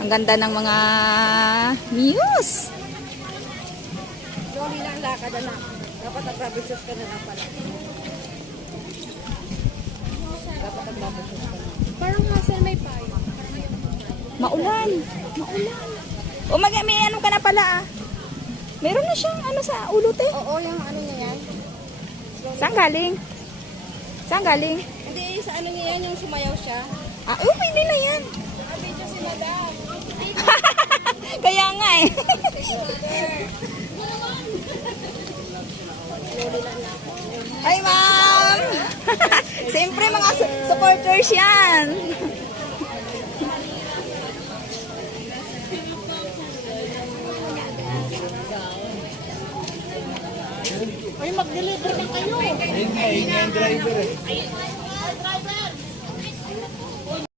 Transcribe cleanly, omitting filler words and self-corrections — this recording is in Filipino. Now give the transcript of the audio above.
Ang ganda ng mga views. Loli lang lakad na. Dapat nagbabisos ka na lang pala. Dapat nagbabisos ka na. Parang hassle may payo. Maulan. O may ano ka na pala ah. Meron na siyang ano sa ulo te. Oo, yung ano niya yan. Saan galing? Saan galing? Hindi, sa ano niya yan, yung sumayaw siya. Ah, pwede na yan. Video si Madam. Kaya nga eh. Ay ma'am! Siyempre mga supporters yan. Ay, mag-deliver na kayo. Ayun nga, yun yung driver eh.